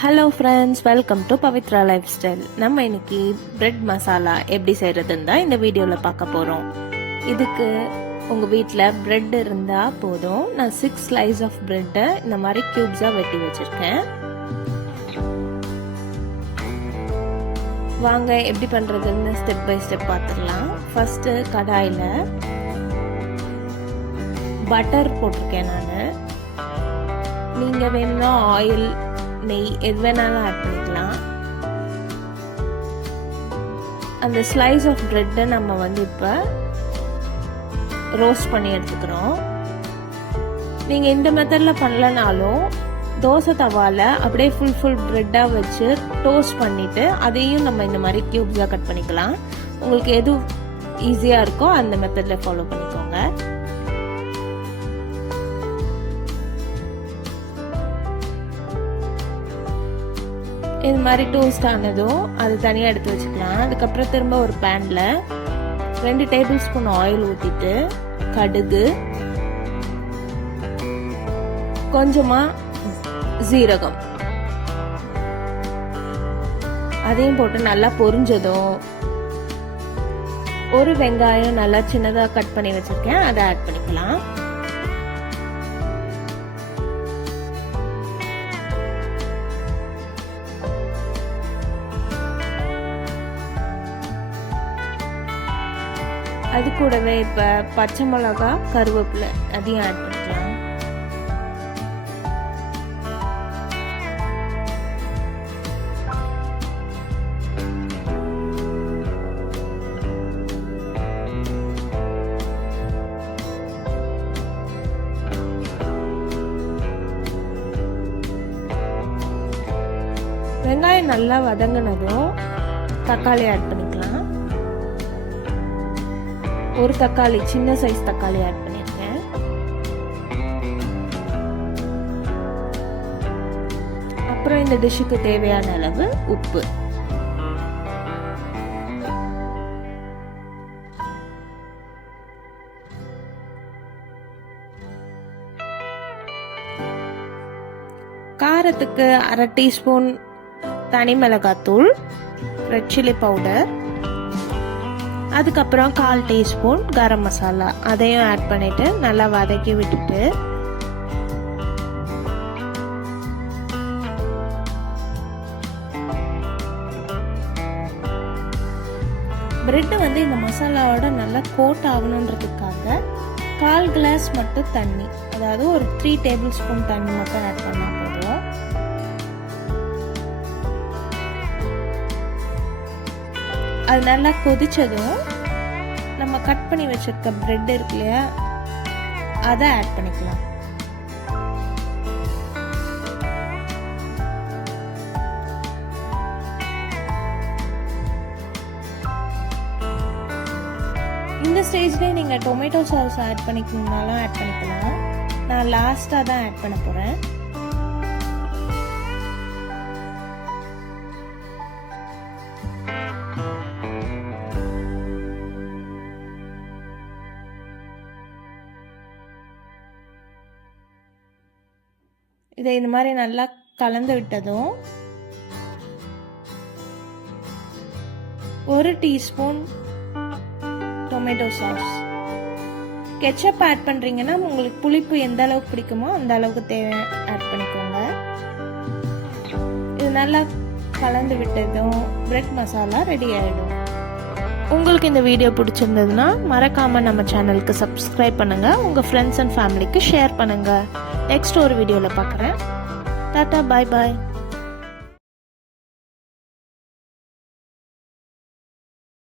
Hello friends, welcome to Pavithra life style. நம்ம இன்னைக்கு bread masala எப்படி செய்கிறதுன்னு தான் இந்த வீடியோவில் பார்க்க போகிறோம். இதுக்கு உங்கள் வீட்டில் பிரெட் இருந்தால் போதும். நான் 6 ஸ்லைஸ் ஆஃப் பிரெட்டை இந்த மாதிரி க்யூப்ஸாக வெட்டி வச்சுருக்கேன். வாங்க எப்படி பண்ணுறதுன்னு ஸ்டெப் பை ஸ்டெப் பார்த்துக்கலாம். ஃபஸ்ட்டு கடாயில் பட்டர் போட்டிருக்கேன் நான். நீங்கள் வேணும்னா ஆயில், நெய் எது வேணாலும் ஆட் பண்ணிக்கலாம். அந்த ஸ்லைஸ் ஆஃப் பிரெட்டை நம்ம இப்போ ரோஸ்ட் பண்ணி எடுத்துக்கிறோம். நீங்கள் இந்த மெத்தடில் பண்ணலனாலும் தோசை தவால அப்படியே ஃபுல் பிரெட்டாக வச்சு டோஸ்ட் பண்ணிவிட்டு அதையும் நம்ம இந்த மாதிரி க்யூப்ஸாக கட் பண்ணிக்கலாம். உங்களுக்கு எது ஈஸியாக இருக்கோ அந்த மெத்தடில் ஃபாலோ பண்ணிக்கோங்க. இது மாதிரி டோஸ்ட் ஆனதும் அது தனியாக எடுத்து வச்சுக்கலாம். அதுக்கப்புறம் திரும்ப ஒரு பேனில் 2 டேபிள் ஸ்பூன் ஆயில் ஊற்றிட்டு கடுகு, கொஞ்சமாக சீரகம் அதையும் போட்டு நல்லா பொரிஞ்சதும் ஒரு வெங்காயம் நல்லா சின்னதாக கட் பண்ணி வச்சிருக்கேன், அதை ஆட் பண்ணிக்கலாம். அது கூடவே இப்போ பச்சை மிளகா, கருவேப்பிலை அதையும் ஆட் பண்ணிக்கலாம். வெங்காயம் நல்லா வதங்கினதும் தக்காளி ஆட் பண்ணிக்கலாம். ஒரு தக்காளி, சின்ன சைஸ் தக்காளி ஆட் பண்ணிருக்கேன். அப்புறம் இந்த டிஷ்ஷுக்கு தேவையான அளவு உப்பு. காரத்துக்கு 1/2 டீஸ்பூன் தனி மிளகாத்தூள், ரெட் சில்லி பவுடர், அதுக்கப்புறம் 1/4 டீஸ்பூன் கரம் மசாலா அதையும் ஆட் பண்ணிட்டு நல்லா வதக்கி விட்டுட்டு பிரெட் இந்த மசாலாவோட நல்லா கோட் ஆகணுன்றதுக்காக 1/4 கிளாஸ் மட்டும் தண்ணி, அதாவது ஒரு 3 டேபிள் ஸ்பூன் தண்ணி மட்டும் ஆட் பண்ணா போதும். அது நல்லா கொதிச்சதும் நம்ம கட் பண்ணி வச்சிருக்க பிரெட் இருக்கு இல்லையா, அதை ஆட் பண்ணிக்கலாம். இந்த ஸ்டேஜ்ல நீங்க டொமேட்டோ சாஸ் ஆட் பண்ணிக்கணும்னாலும் ஆட் பண்ணிக்கலாம். நான் லாஸ்டா தான் ஆட் பண்ண போறேன். இதை இந்த மாதிரி நல்லா கலந்து விட்டதும் 1 teaspoon tomato sauce. Ketchup add பண்றீங்கன்னா உங்களுக்கு புளிப்பு எந்த அளவுக்கு பிடிக்குமோ அந்த அளவுக்கு தேவை ஆட் பண்ணிக்கோங்க. இது நல்லா கலந்து விட்டதும் பிரெட் மசாலா ரெடி ஆயிடும். உங்களுக்கு இந்த வீடியோ பிடிச்சிருந்ததுன்னா மறக்காம நம்ம சேனலுக்கு சப்ஸ்கிரைப் பண்ணுங்க, உங்க ஃப்ரெண்ட்ஸ் அண்ட் ஃபேமிலிக்கு ஷேர் பண்ணுங்க. நெக்ஸ்ட் ஒரு வீடியோல பார்க்குறேன். டாடா, பாய் பாய்.